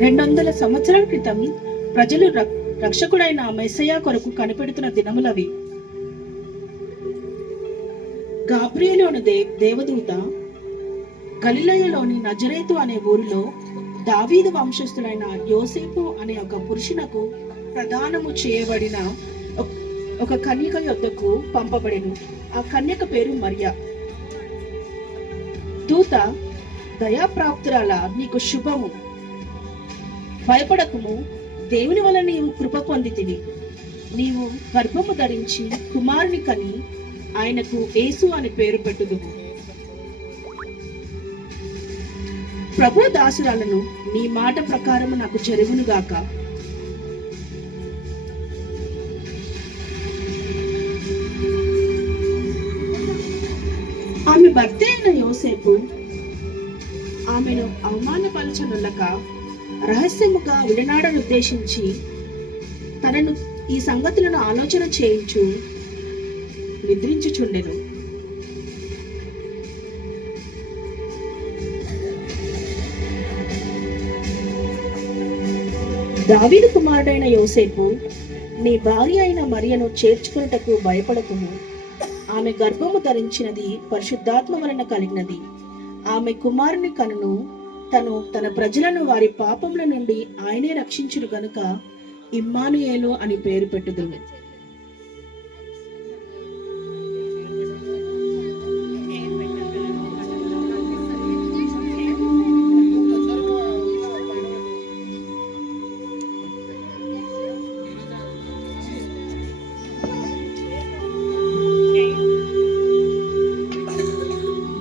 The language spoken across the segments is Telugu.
200 సంవత్సరాల క్రితం ప్రజలు రక్షకుడైన మెస్సయ్య కొరకు కనిపెడుతున్న దినములవి. గాబ్రియేలు అనే దేవదూత గలిలయలోని నజరేతు అనే ఊరిలో దావీదు వంశస్థుడైన యోసేపు అనే ఒక పురుషునకు ప్రదానము చేయబడిన ఒక కన్యక యొద్దకు పంపబడెను. ఆ కన్యక పేరు మరియా. దూత, దయాప్రాప్తురాల, నీకు శుభము, భయపడకుము, దేవుని వల్ల నీవు కృప పొందితివి. నీవు గర్భము ధరించి కుమారుని కని ఆయనకు యేసు అని పేరు పెట్టుదువు. ప్రభు దాసురాలను నీ మాట ప్రకారము నాకు జరుగునుగాక. ఆమె భర్త అయిన యోసేపు ఆమెను అవమానపరచనులక రహస్యముగా విడనాడను ఉద్దేశించి తనను ఈ సంగతులను ఆలోచన చేయించు నిద్రించుచుండెను. దావీదు కుమారుడైన యోసేపు, నీ భార్య అయిన మరియను చేర్చుకున్నటకు భయపడకుము. ఆమె గర్భము ధరించినది పరిశుద్ధాత్మ వలన కలిగినది. ఆమె కుమారుని కనును. తన ప్రజలను వారి పాపముల నుండి ఆయనే రక్షించును గనుక ఇమ్మానుయేలు అని పేరు పెట్టుదుము.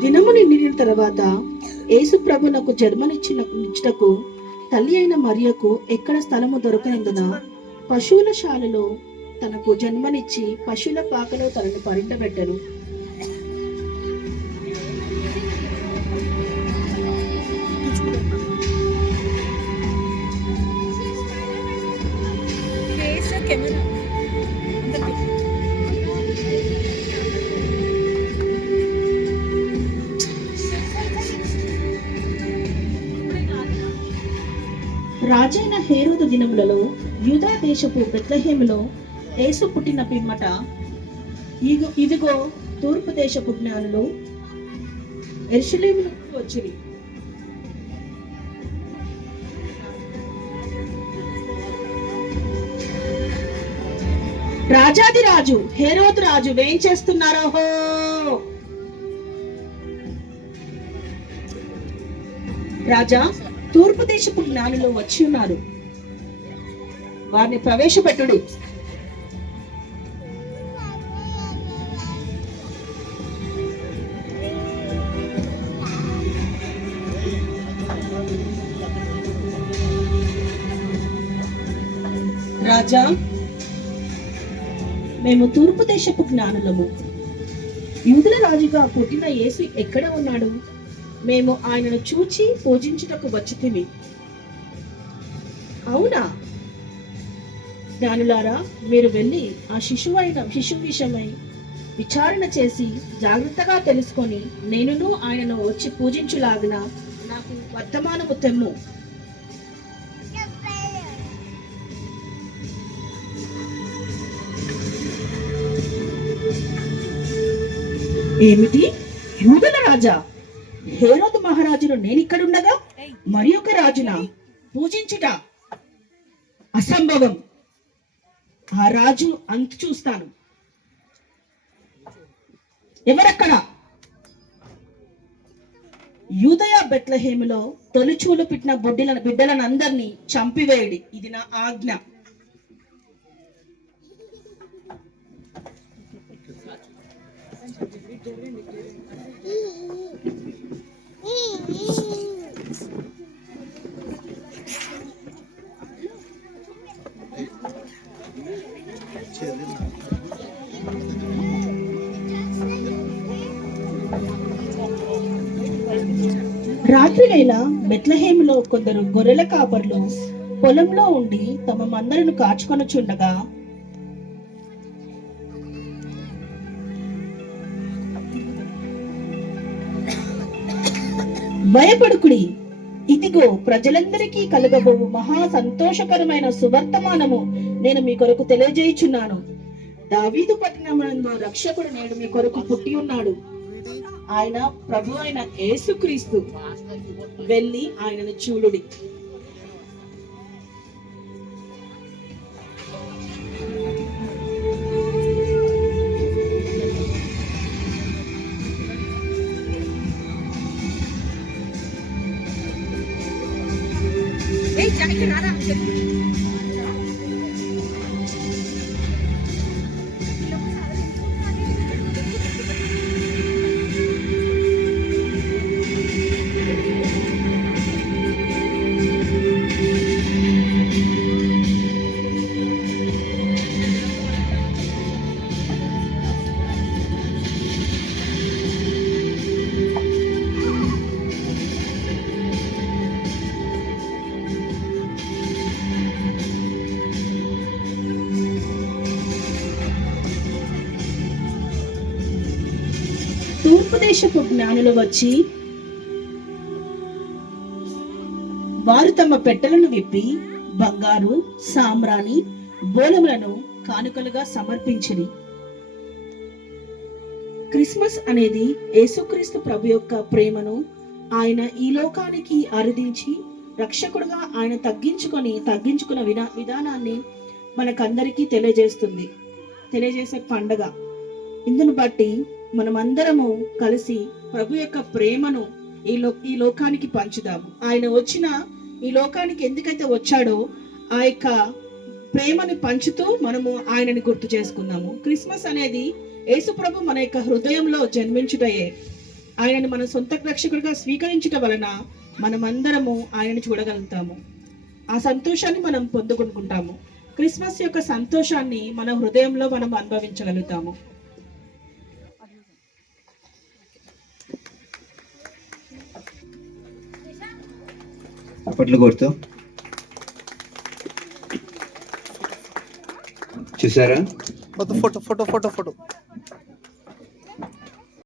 దినము నిండిన తర్వాత యేసు ప్రభునకు జన్మనిచ్చుటకు తల్లి అయిన మరియకు ఎక్కడ స్థలము దొరకనందున పశువుల శాలలో తనకు జన్మనిచ్చి పశువుల పాకలో తనను పరిండబెట్టరు. రాజైన హేరోదు దినములలో యూదా దేశపు బెత్లెహేములో యేసు పుట్టిన పిమ్మట ఇదిగో తూర్పు దేశపు జ్ఞానులు యెరూషలేమునకు వచ్చిరి. రాజాది రాజు హేరోదు రాజు ఏం చేస్తున్నారో. రాజా, తూర్పు దేశపు జ్ఞానులు వచ్చి ఉన్నారు, వారిని ప్రవేశపెట్టుడు. రాజా, మేము తూర్పు దేశపు జ్ఞానులము. యూదుల రాజుగా పుట్టిన యేసు ఎక్కడ ఉన్నాడు? మేము ఆయనను చూచి పూజించుటకు వచ్చితిమి. అవునా? జ్ఞానులారా, మీరు వెళ్ళి ఆ శిశువు విషయమై విచారణ చేసి జాగ్రత్తగా తెలుసుకొని నేనును ఆయనను వచ్చి పూజించులాగిన నాకు వర్తమానము తెమ్ము. ఏమిటి? యూదుల రాజా? హేరోదు మహారాజును నేనిక్కడుండగా మరి ఒక రాజున పూజించుట అసంభవం. ఆ రాజు అంతు చూస్తాను. ఎవరక్కడ? యూదయ బెత్లెహేములో తొలిచూలు పుట్టిన బిడ్డలను అందరినీ చంపివేయుడి. ఇది నా ఆజ్ఞ. రాత్రి వేళ బెత్లెహేములో కొందరు గొర్రెల కాపర్లు పొలంలో ఉండి తమ మందలను కాచుకొనుచుండగా భయపడుకుడి, ఇదిగో ప్రజలందరికీ కలుగబోవు మహా సంతోషకరమైన సువర్తమానము నేను మీ కొరకు తెలియజేయుచున్నాను. దావీదు పట్టణమునందు రక్షకుడు నేడు మీ కొరకు పుట్టి ఉన్నాడు. ఆయన ప్రభు అయిన యేసుక్రీస్తు. వెళ్ళి ఆయనను చూడుడి. తూర్పు దేశపు జ్ఞానులు వచ్చి వారు తమ పెట్టెలను విప్పి బంగారు సామ్రాణి బోలములను కానుకలుగా సమర్పించిరి. క్రిస్మస్ అనేది యేసుక్రీస్తు ప్రభు యొక్క ప్రేమను ఆయన ఈ లోకానికి అరుదించి రక్షకుడుగా ఆయన తగ్గించుకున్న విధానాన్ని మనకందరికీ తెలియజేసే పండగ. ఇందును బట్టి మనమందరము కలిసి ప్రభు యొక్క ప్రేమను ఈ లోకానికి పంచుదాము. ఆయన ఈ లోకానికి ఎందుకైతే వచ్చాడో ఆ యొక్క ప్రేమను పంచుతూ మనము ఆయనని గుర్తు చేసుకుందాము. క్రిస్మస్ అనేది యేసు ప్రభు మన యొక్క హృదయంలో జన్మించుటయే. ఆయనని మన సొంత రక్షకుడిగా స్వీకరించుట వలన మనమందరము ఆయనను చూడగలుగుతాము. ఆ సంతోషాన్ని మనం పొందుకుంటాము. క్రిస్మస్ యొక్క సంతోషాన్ని మన హృదయంలో మనం అనుభవించగలుగుతాము. అప్పట్లో కొడుతూ చూసారా? Photo photo photo photo